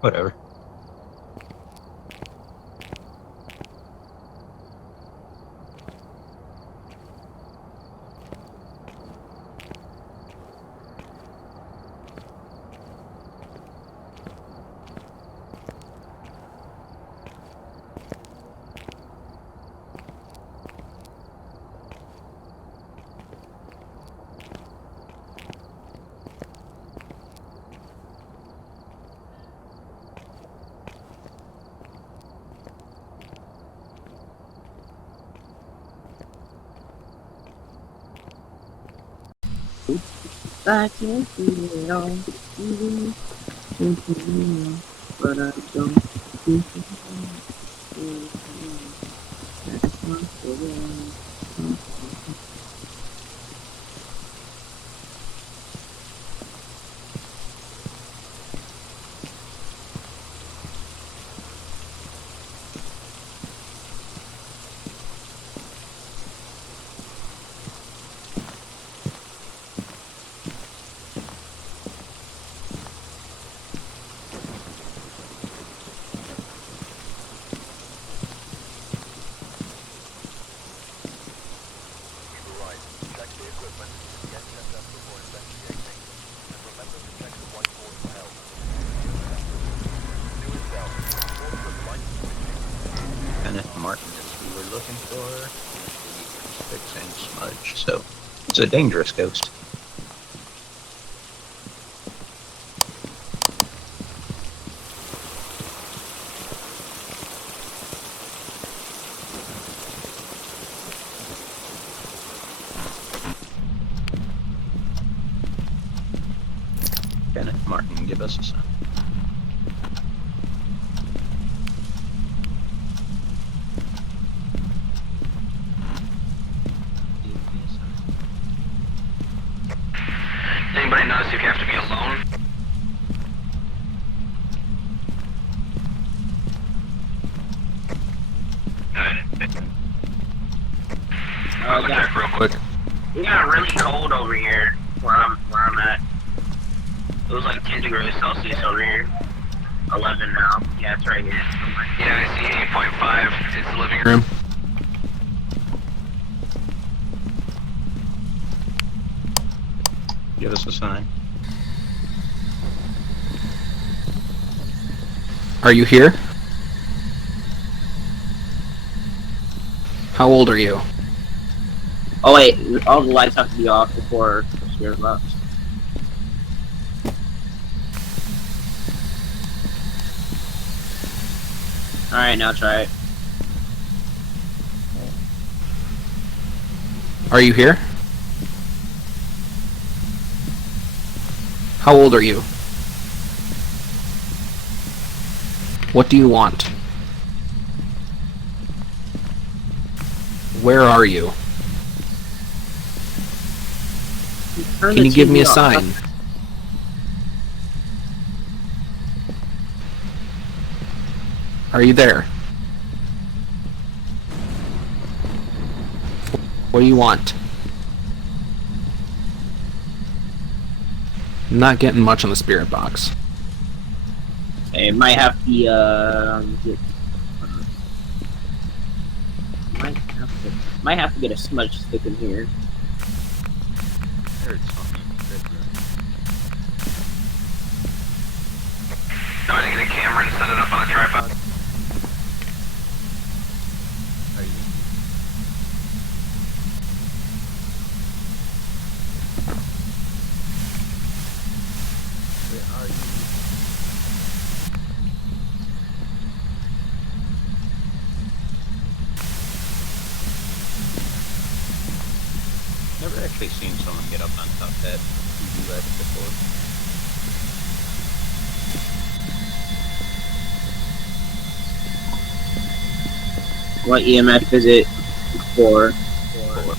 Whatever. I can't feel it all, but I don't feel it. That's my story. Kenneth Martin is who we're looking for. Fixing smudge, so it's a dangerous ghost. Kenneth Martin, give us a sign. Anybody notice if you have to be alone? I'll check real quick. It got really cold over here where I'm at. It was like 10 degrees Celsius over here. 11 now. Yeah, it's right here. Yeah, I see 8.5. It's the living room. Give us a sign. Are you here? How old are you? Oh wait, all the lights have to be off before the spirit box. Alright, now try it. Are you here? How old are you? What do you want? Where are you? Can you give me a sign? Are you there? What do you want? I'm not getting much on the spirit box. It might have to might have to get a smudge stick in here. I heard something. I'm gonna get a camera and set it up on a tripod. Are you? Where are you? Never actually seen someone get up on top of that ledge before. What EMF is it for? Four.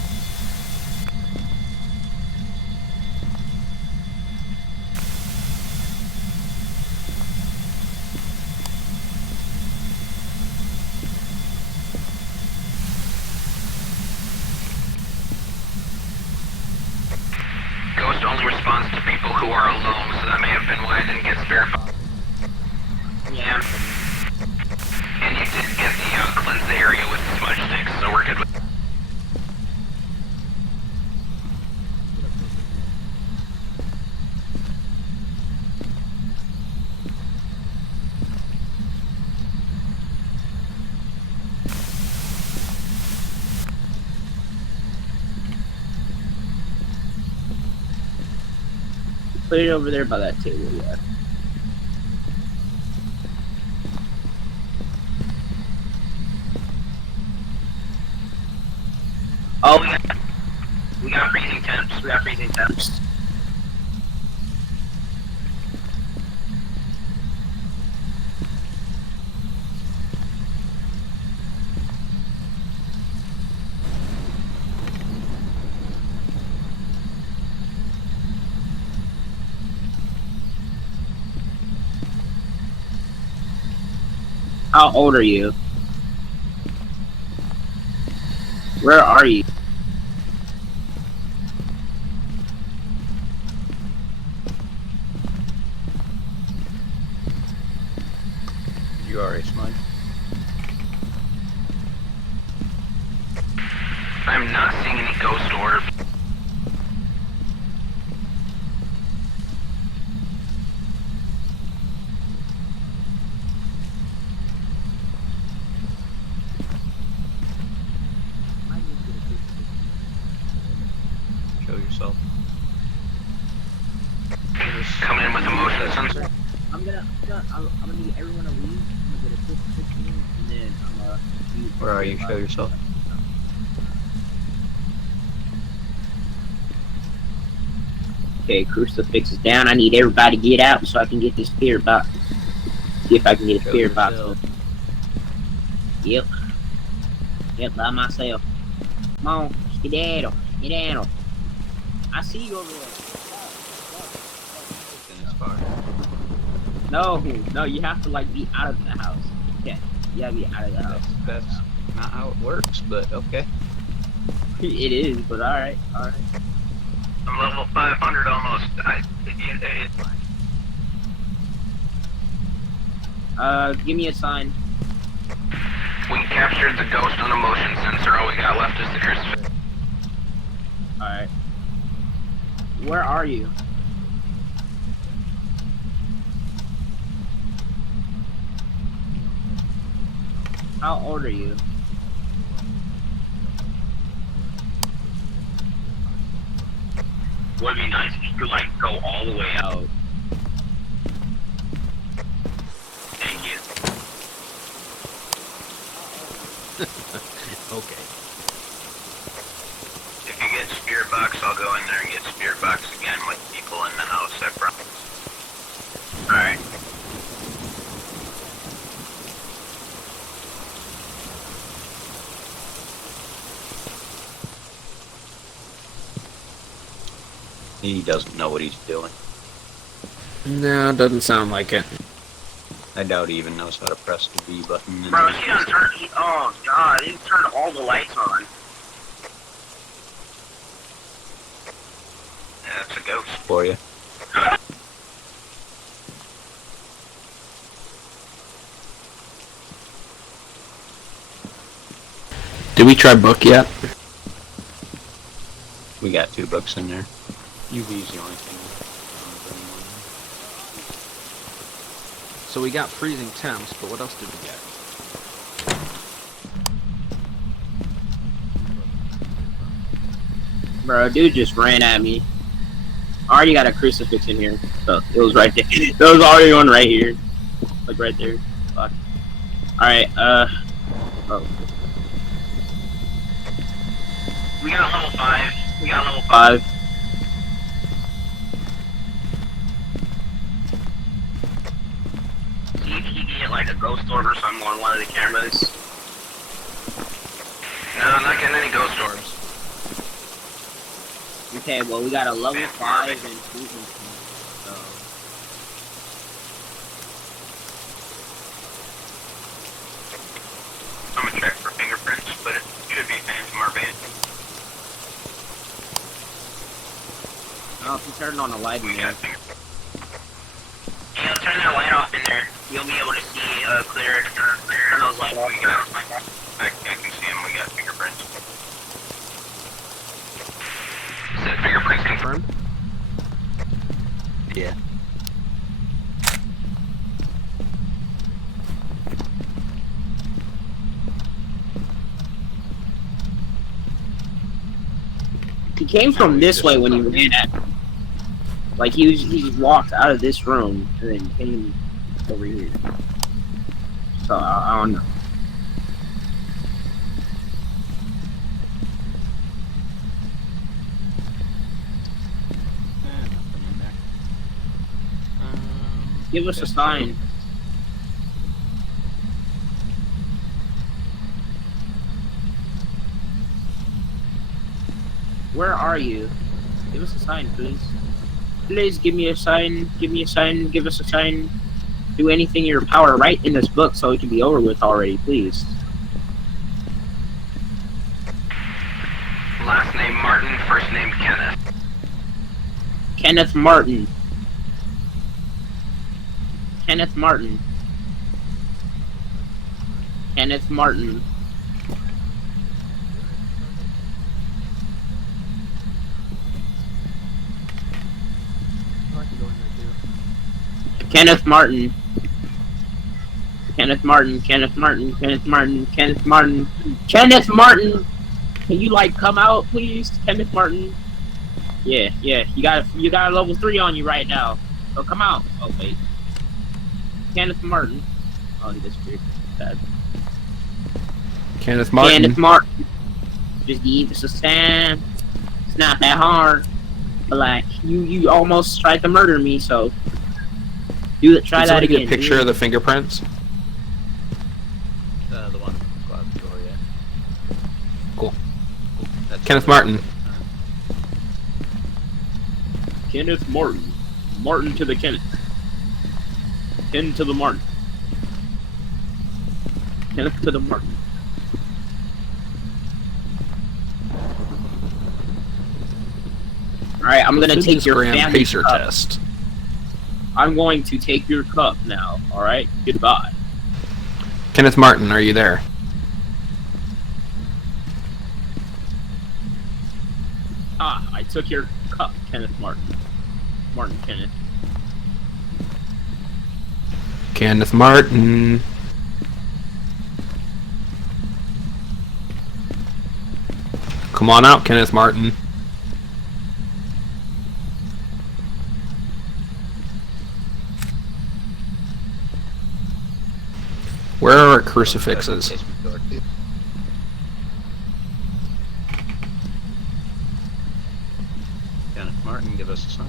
Ghost only responds to people who are alone, so that may have been why I didn't get spirit box. Yeah. And you did get the cleanse the area with the smudge sticks, so we're good with. Put it over there by that table, yeah. Oh, we got freezing temps. We got freezing temps. How old are you? Where are you? You already smudge? I'm not seeing any ghost orbs. Show yourself. Coming in with a motion sensor. I'm gonna need everyone to leave. I'm gonna get a quick picture, and then I'm gonna. Where are you? Show yourself. Okay, crucifix is down. I need everybody to get out so I can get this spirit box. See if I can get a Show spirit box. yourself. Yep. Yep, by myself. Come on, skedaddle, skedaddle. I see you over there. In his car. No, you have to like be out of the house. Yeah, you gotta be out of the house. That's not how it works, but okay. It is, but alright, alright. I'm level 500 almost. Give me a sign. We captured the ghost on a motion sensor. All we got left is the crucifix. Alright. Where are you? How old are you? Would be nice if you could like go all the way out. Thank you. Okay. If you get spirit box, I'll go in there and get spirit box again with people in the house, I promise. Alright. He doesn't know what he's doing. No, doesn't sound like it. I doubt he even knows how to press the V button. Bro, he done turned, oh god, he turned all the lights on. Yeah, that's a ghost. For you. Did we try book yet? We got 2 books in there. UV's the only thing. So we got freezing temps, but what else did we get? Bro, dude just ran at me. I already got a crucifix in here. So it was right there. There was already one right here. Like right there. Fuck. Alright, oh. We got level 5. We got level 5. See if you can get like a ghost orb or something on one of the cameras. No, I'm not getting any ghost orbs. Okay, well we got a level 5 and freezing. So I'm gonna check for fingerprints, but it should be Phantom or Band. oh, if you turn on the light in We there. got fingerprints. Yeah, turn that light off in there. You'll be able to clear. Smells like We got, I can see him, we got fingerprints. Said fingerprints confirmed? Yeah. He came from this way when he ran at me. Like he just walked out of this room and then came over here. So I don't know. Nothing in there. Give us a sign. Where are you? Give us a sign, please. Please give me a sign. Give me a sign. Give us a sign. Do anything in your power. Write in this book so it can be over with already, please. Last name Martin, first name Kenneth. Kenneth Martin. Kenneth Martin. Kenneth Martin. Kenneth Martin. Kenneth Martin. Kenneth Martin. Kenneth Martin. Kenneth Martin. Kenneth Martin. Can you like come out, please, Kenneth Martin? Yeah. You got a level 3 on you right now. So come out. Oh wait. Kenneth Martin. Oh, he disappeared. Sad. Kenneth Martin. Kenneth Martin. Just give us a sign. It's not that hard. But like you almost tried to murder me, so try Did that somebody again. get a picture of the fingerprints? The one from the cloud door, yeah. Cool. That's Kenneth Martin. Kenneth Martin. Martin to the Kenneth. Ken to the Martin. Kenneth to the Martin. Alright, I'm gonna take your Gram family pacer cup. test. I'm going to take your cup now, alright? Goodbye. Kenneth Martin, are you there? Ah, I took your cup, Kenneth Martin. Martin Kenneth. Kenneth Martin. Come on out, Kenneth Martin. Where are our crucifixes? basement door. Kenneth Martin, give us a sign.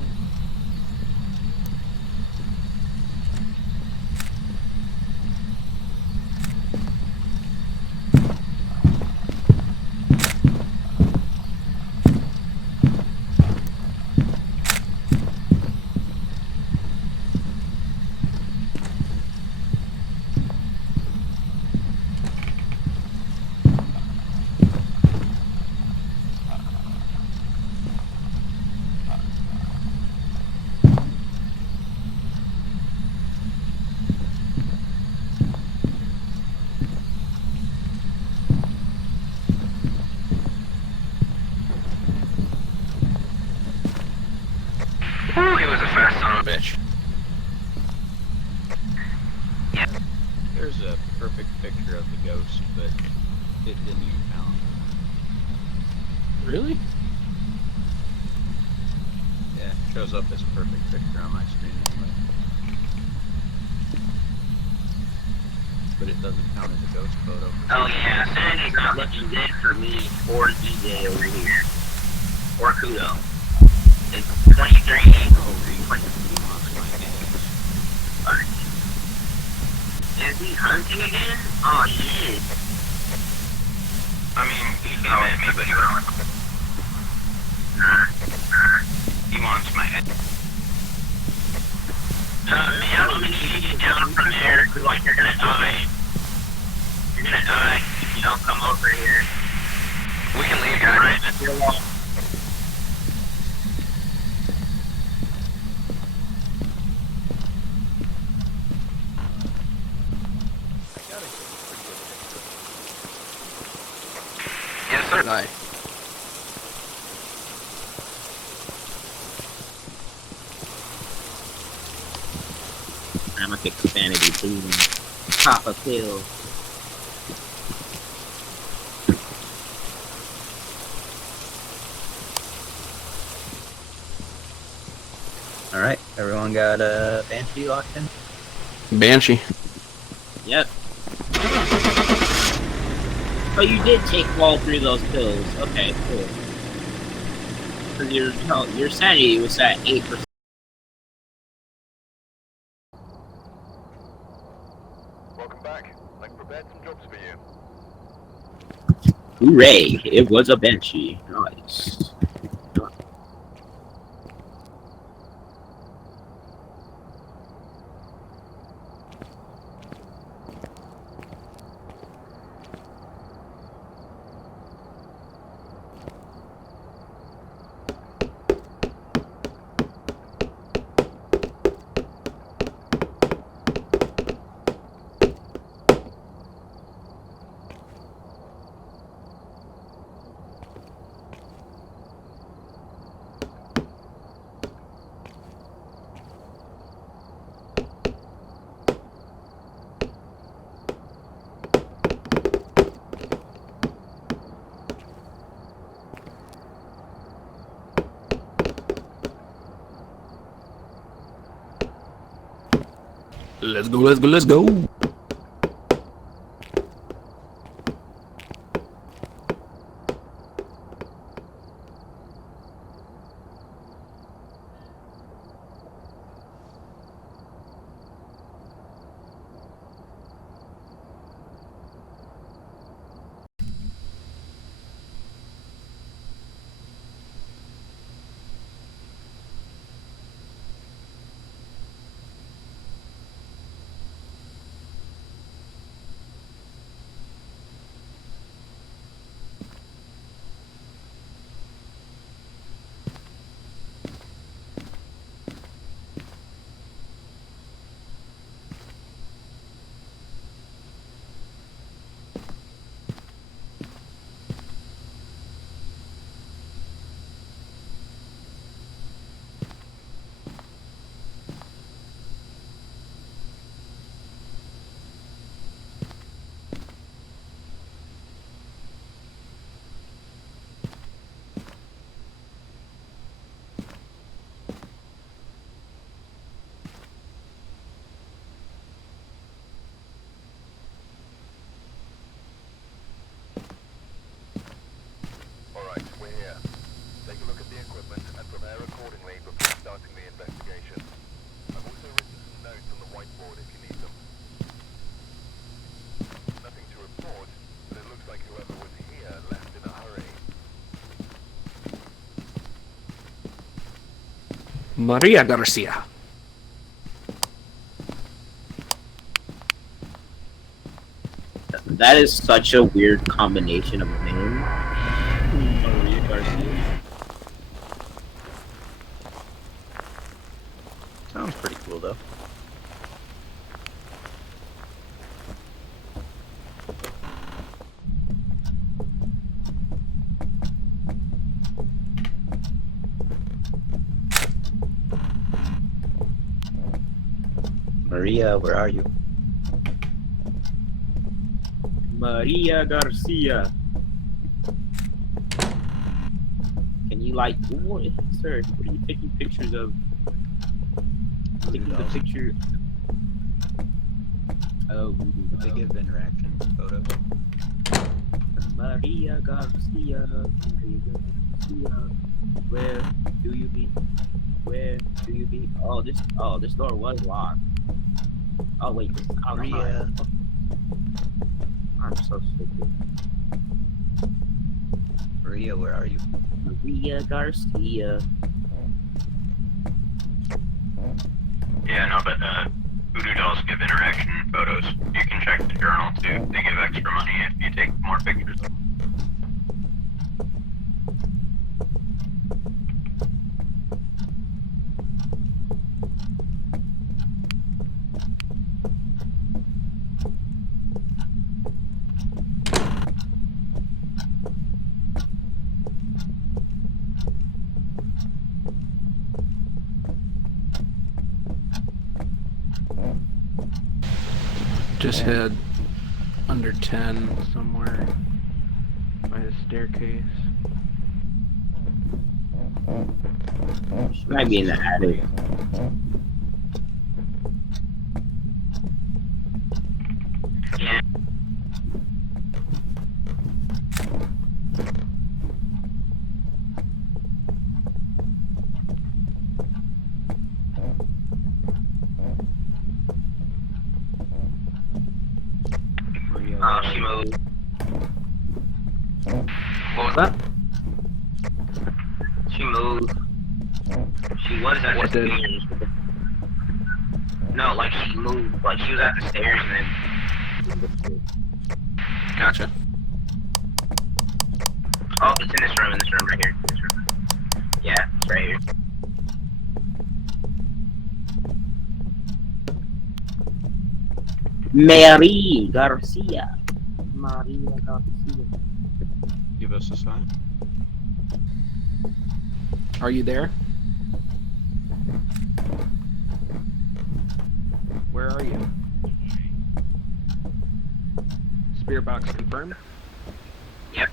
Ooh, he was a fast son of a bitch. There's a perfect picture of the ghost, but it didn't even count. Really? Yeah, it shows up as a perfect picture on my screen anyway. But it doesn't count as a ghost photo. Oh yeah, Sanity's not looking good for me or DJ over here. Or Kudo. It's 23. Is he hunting again? Oh shit. I mean, he came at me, but he wants my head. Man, I'm gonna need you to get down from there, 'cause like you're gonna die. You're gonna die if you don't come over here. We can leave, Right, guys. that's your wall. Got a pretty good picture. Yes, sir. Aye. I'm gonna take sanity, please. And pop a pill. Alright, everyone got a Banshee locked in? Banshee. Yep. Oh, you did take all 3 of those pills. Okay, cool. Because your sanity was at 8%. Welcome back. I've prepared some jobs for you. Hooray! It was a Banshee. Nice. Let's go, let's go, let's go. Alright, we're here. Take a look at the equipment and prepare accordingly before starting the investigation. I've also written some notes on the whiteboard if you need them. Nothing to report, but it looks like whoever was here left in a hurry. Maria Garcia. That is such a weird combination of name. Maria Garcia. Sounds pretty cool though. Maria, where are you? Maria Garcia. Can you like what, sir? What are you taking pictures of? Taking the picture. Oh, They give interaction photos. Maria Garcia. Maria Garcia. Where do you be? Where do you be? Oh, this door was locked. Oh wait, this is Maria. I'm so stupid. Maria, where are you? Maria Garcia. Yeah, no, but voodoo dolls give interaction photos. You can check the journal too. They give extra money if you take more pictures of them. Just hit under 10 somewhere by the staircase. She might be in the attic. Yeah. Oh, she moved. What was that? She moved. She was at What the did? stairs. No, like she moved. Like she was at the stairs and then. Gotcha. Oh, it's in this room right here. This room. Yeah, it's right here. Mary Garcia. Maria Garcia. Give us a sign. Are you there? Where are you? Spirit box confirmed? Yep.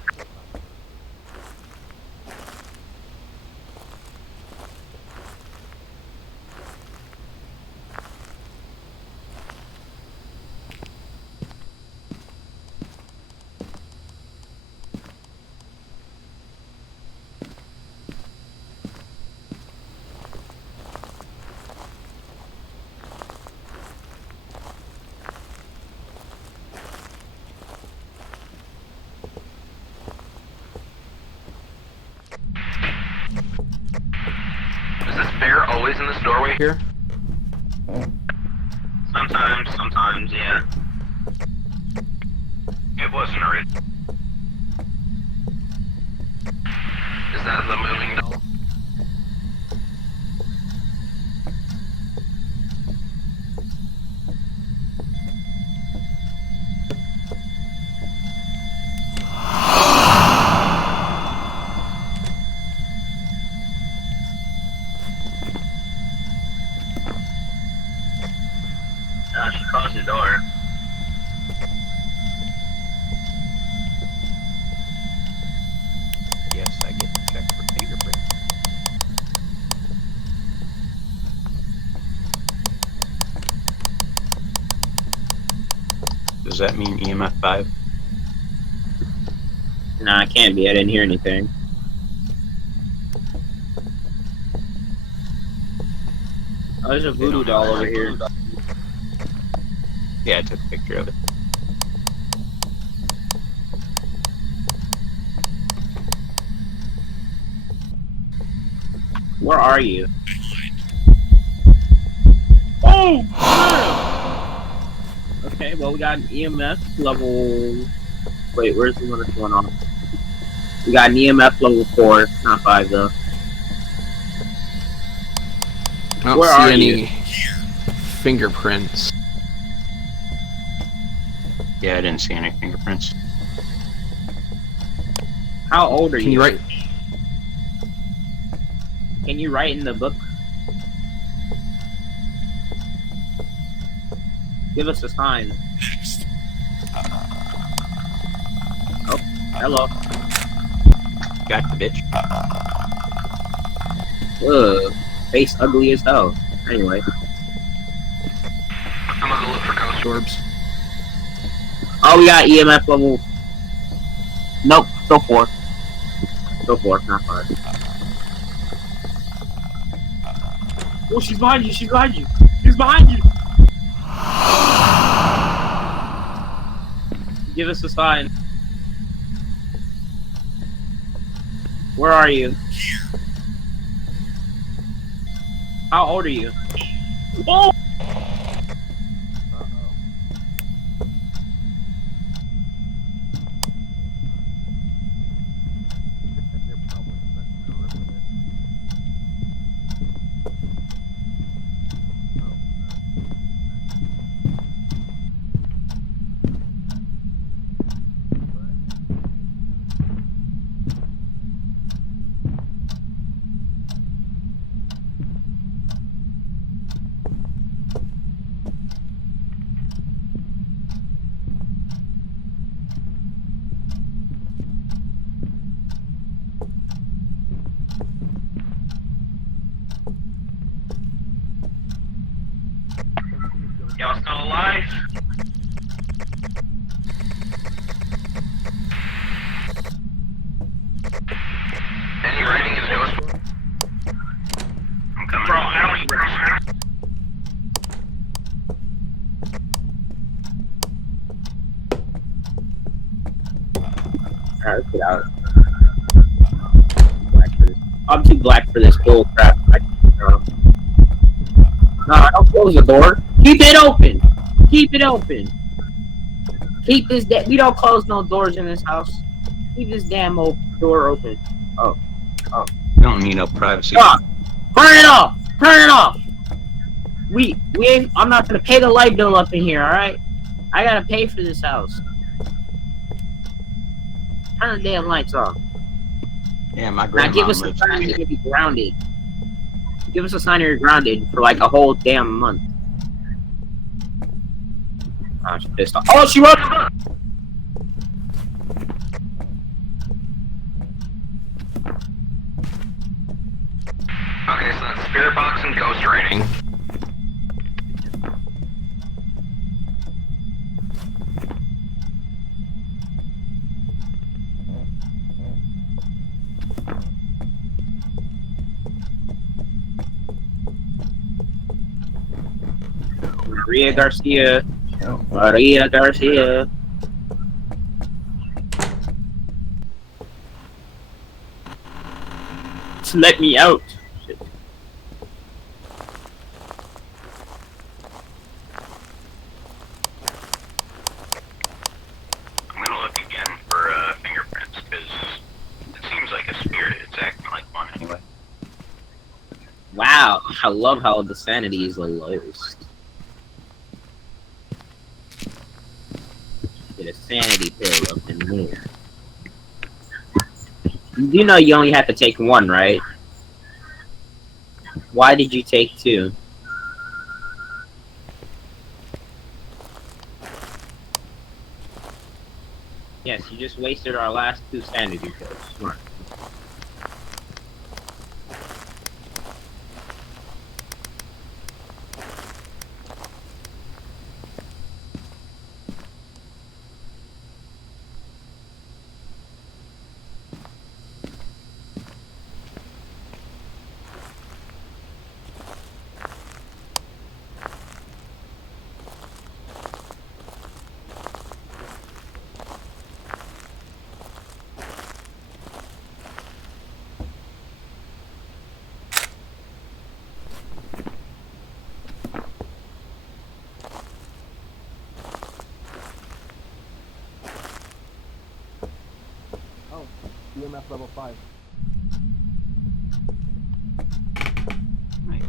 Is this bear always in this doorway here? Sometimes, yeah. It wasn't already. Is that the moving doll? She closed the door. Yes, I get to check for fingerprints. Does that mean EMF 5? Nah, it can't be. I didn't hear anything. Oh, there's a voodoo doll over here. Yeah, I took a picture of it. Where are you? Oh! Okay, well, we got an EMF level. Wait, where's the one that's going on? We got an EMF level 4, not 5 though. I don't Where see are any you? fingerprints. Yeah, I didn't see any fingerprints. How old are Can you write? Can you write in the book? Give us a sign. Oh, hello. Got the bitch. Ugh, face ugly as hell. Anyway. I'm gonna go look for ghost orbs. Oh, we got EMF level. Nope, still 4. Still 4, not 5. Oh, she's behind you, she's behind you! She's behind you! Give us a sign. Where are you? How old are you? Oh! Alright, let's get out. I'm too black for this bull crap. No, don't close the door. Keep it open. Keep it open. Keep this. We don't close no doors in this house. Keep this damn door open. Oh. You don't need no privacy. Stop. Turn it off. Turn it off. We ain't. I'm not gonna pay the light bill up in here. All right. I gotta pay for this house. Turn the damn lights off. Yeah, my Now grandma give us a lives sign in you're here. gonna be grounded. Give us a sign you're grounded for like a whole damn month. Oh, she's pissed off. Oh, she wrote. Okay, so that's spirit box and ghost writing. Maria Garcia. Maria Garcia. Just let me out. Shit. I'm gonna look again for fingerprints, because it seems like a spirit. It's acting like one anyway. Wow, I love how the sanity is the lowest. Get a sanity pill up in here. You know you only have to take one, right? Why did you take two? Yes, you just wasted our last two sanity pills. Smart. EMF level 5. Nice.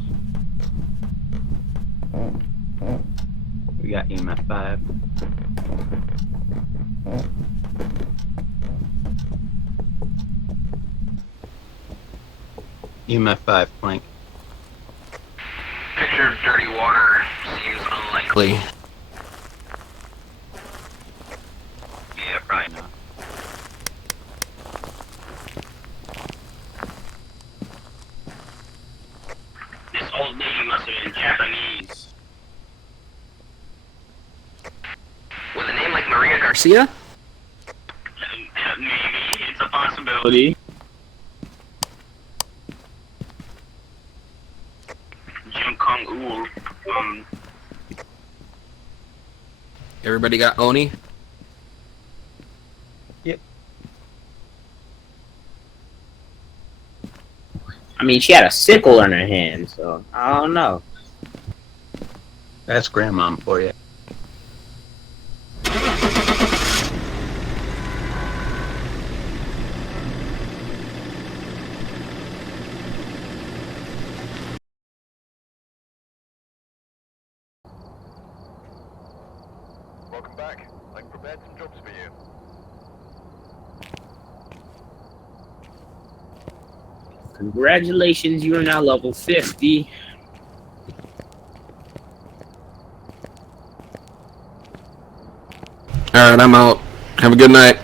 We got EMF 5. EMF 5, Plank. Picture of dirty water seems unlikely. Yeah, probably not. This old lady must have been Japanese. With a name like Maria Garcia? Maybe. It's a possibility. Jim Kong Il. Everybody got Oni? I mean, she had a sickle in her hand, so I don't know. That's grandma for you. Welcome back. I've prepared some jobs for you. Congratulations, you are now level 50. Alright, I'm out. Have a good night.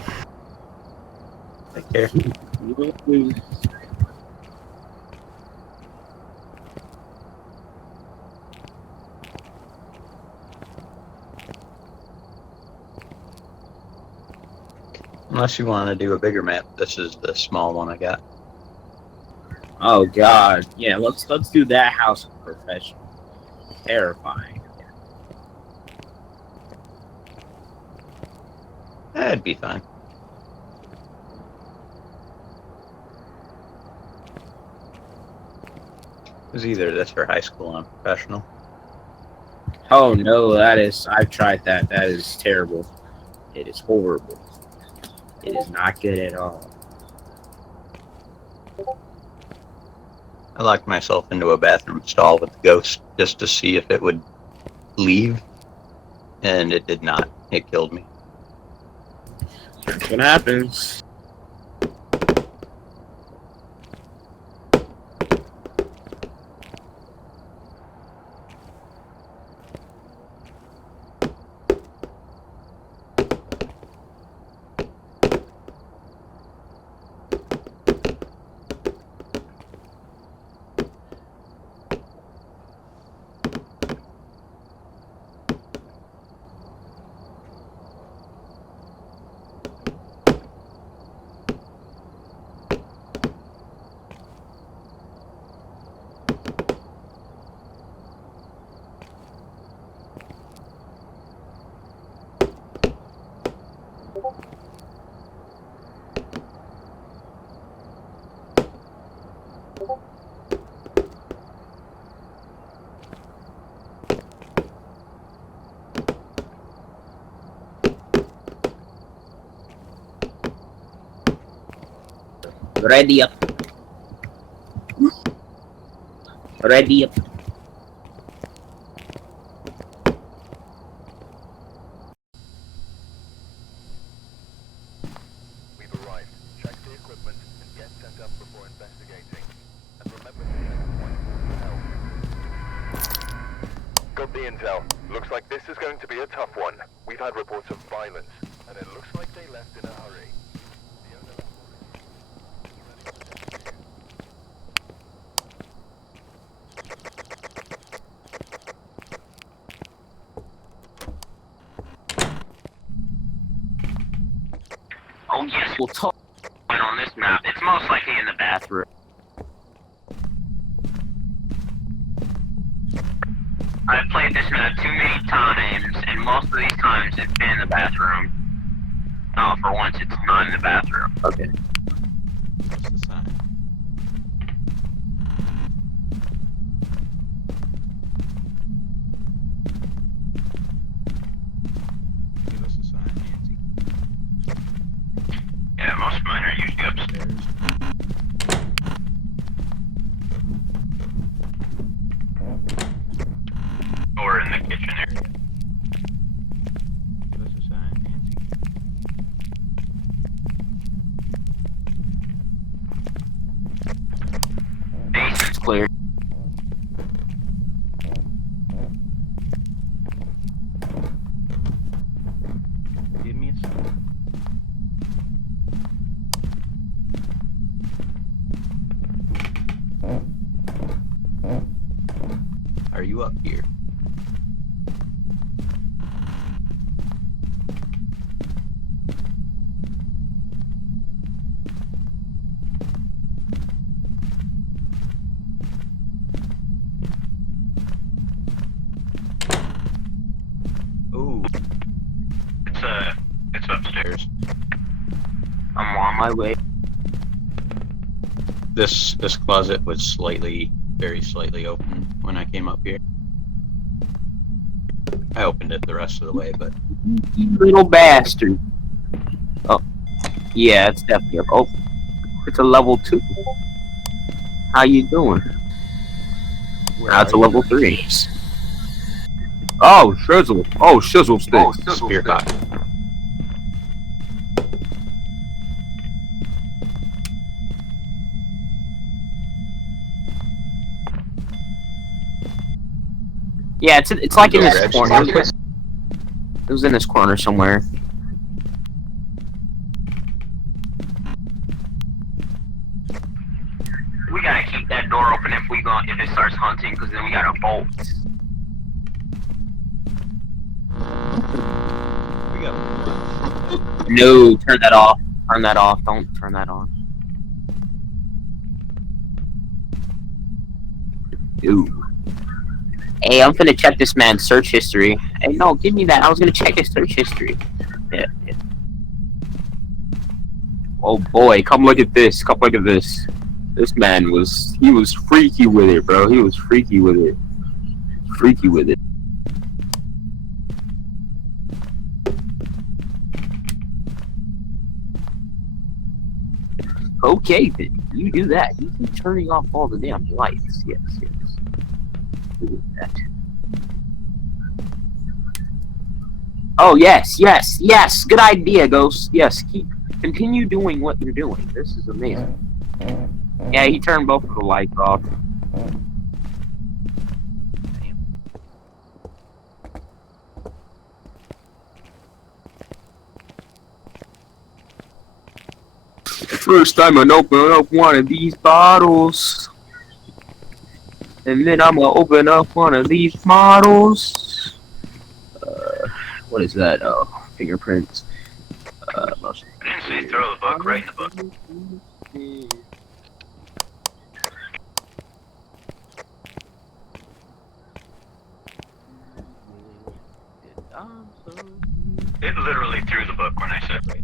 Take care. Unless you want to do a bigger map, this is the small one I got. Oh god, yeah. Let's do that house of profession. Terrifying. That'd be fine. was either this or high school on professional. Oh no, that is. I've tried that. That is terrible. It is horrible. It is not good at all. I locked myself into a bathroom stall with the ghost just to see if it would leave, and it did not. It killed me. That's what happens. Ready up. Ready up. We've arrived. Check the equipment and get set up before investigating. And remember to check the whiteboard for help. Got the intel. Looks like this is going to be a tough one. We've had reports of violence, and it looks like they left in a hurry. The owner left already. Oh yes, we'll talk on this map. It's most likely in the bathroom. I've played this map too many times, and most of these times it's been in the bathroom. Oh, for once it's not in the bathroom. Okay. What's the sign? Give us a sign, Nancy. Yeah, most of mine are usually upstairs. Or in the kitchen area. Give us a sign, Nancy. Basement's clear. Give me a sign. Are you up here? Ooh, It's upstairs. I'm on my way. this closet was very slightly open when I came up here. I opened it the rest of the way, but You little bastard. Oh. Yeah, it's definitely up. Oh. It's a level 2. How you doing? Now it's a level 3. Oh, shizzle. Oh, shizzle sticks. spear cock. Yeah, it's like in Go this grab corner. some more. It was in this corner somewhere. We gotta keep that door open if it starts hunting, because then we gotta bolt. We got No, turn that off. Turn that off. Don't turn that on. Ooh. Hey, I'm gonna check this man's search history. Hey, no, give me that. I was gonna check his search history. Yeah. Oh boy, come look at this. Come look at this. This man was freaky with it, bro. He was freaky with it. Freaky with it. Okay, then. You do that. You keep turning off all the damn lights. Yes, yes. Do that. Oh, yes, yes, yes. Good idea, Ghost. Yes, continue doing what you're doing. This is amazing. Yeah, he turned both of the lights off. First, I'm gonna open up one of these bottles. And then I'm gonna open up one of these models. What is that? Oh, fingerprints. Motion. I didn't say throw the book right in the book. It literally threw the book when I said right.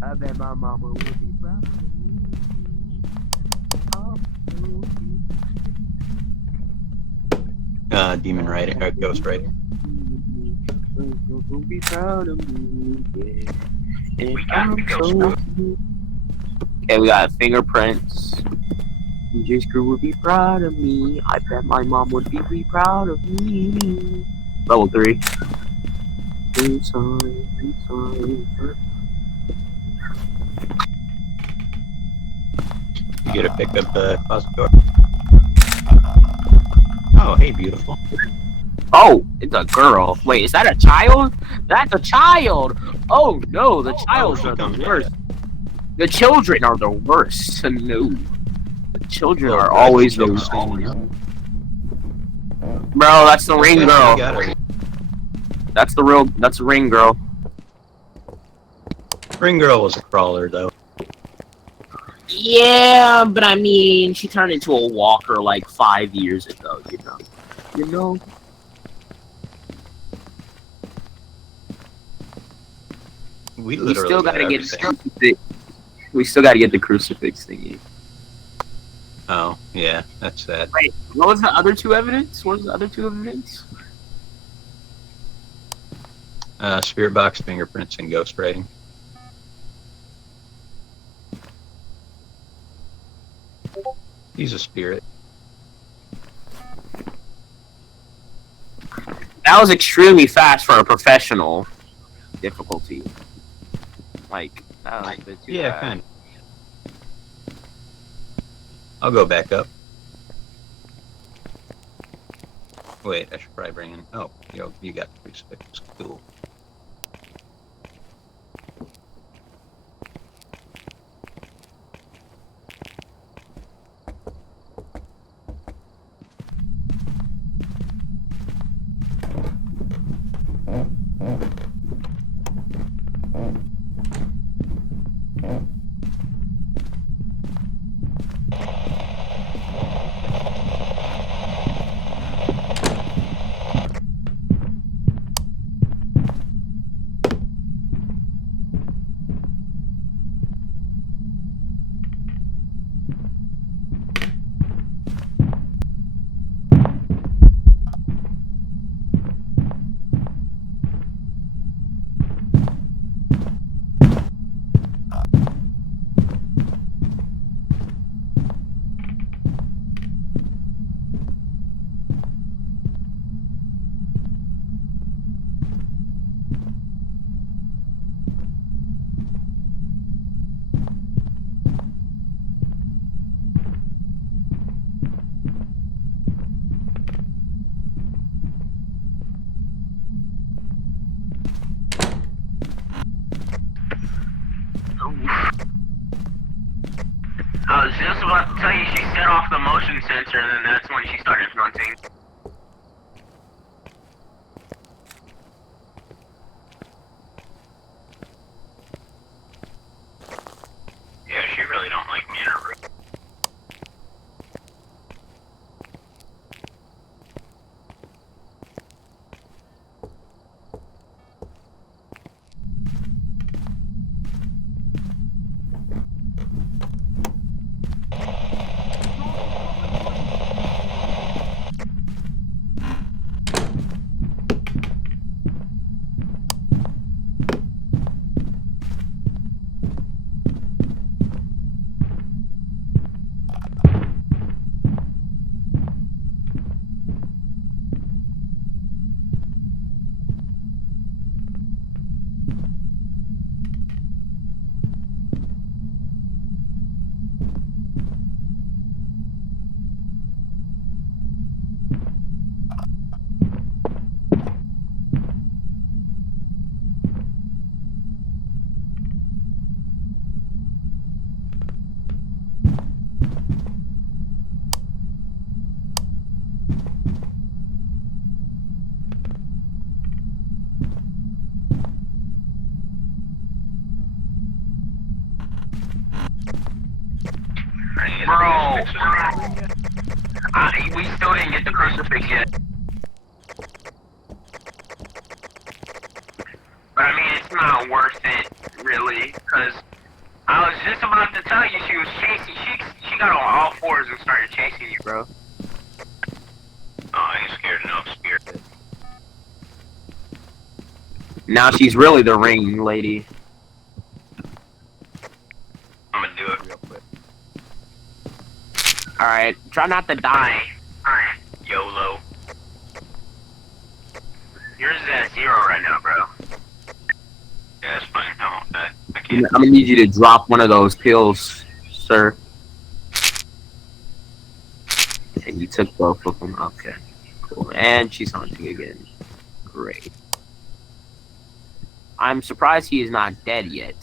I bet my mama would be proud of me. Demon writing, or ghost writing. Be proud of me, yeah. We got the ghost book. Okay, we got fingerprints. DJ Screw would be proud of me. I bet my mom would be proud of me. Level 3. Inside. You get to pick up the closet door. Oh, hey, beautiful. Oh, it's a girl. Wait, is that a child? That's a child! Oh no, the childs are the worst. The children are the worst. No. The children are always the worst. Bro, that's the ring girl. That's the ring girl. Ring girl was a crawler, though. Yeah, but I mean, she turned into a walker like 5 years ago, you know. You know? We We literally still gotta get the everything. crucifix. We still gotta get the crucifix thingy. Oh, yeah, that's sad. Wait, what was the other two evidence? What was the other two evidence? Spirit box, fingerprints, and ghost writing. He's a spirit. That was extremely fast for a professional difficulty. Like, that was a bit too Yeah, fast. kind of. I'll go back up. Wait, I should probably bring in. Oh, you got the crucifix. Cool. I was just about to tell you she set off the motion sensor, and then that's when she started grunting. Yeah, she really don't like me in her room. the crucifix yet. But I mean, it's not worth it, really, because I was just about to tell you she was chasing. She got on all fours and started chasing you, bro. Oh, I ain't scared enough, spirit. Now she's really the ring lady. I'm gonna do it. Real quick. Alright, try not to die. Alright, YOLO. yours is at 0 right now, bro. Yeah, it's fine. I won't die. I I'm can't. gonna need you to drop one of those pills, sir. And you took both of them. Okay, cool. And she's hunting again. Great. I'm surprised he is not dead yet.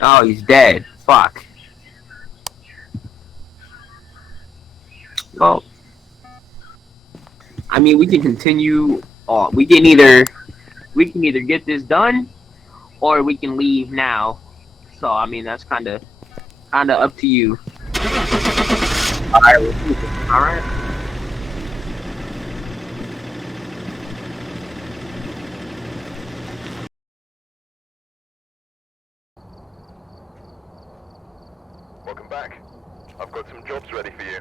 Oh, he's dead. Fuck. Well, I mean, we can continue. We can either get this done, or we can leave now. So I mean, that's kind of up to you. All right. All right. Welcome back. I've got some jobs ready for you.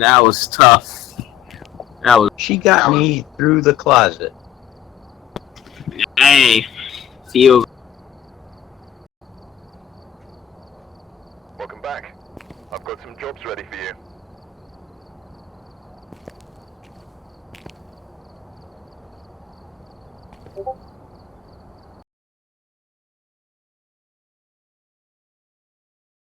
That was tough. That was. She got me through the closet. Hey. Feels. Welcome back. I've got some jobs ready for you.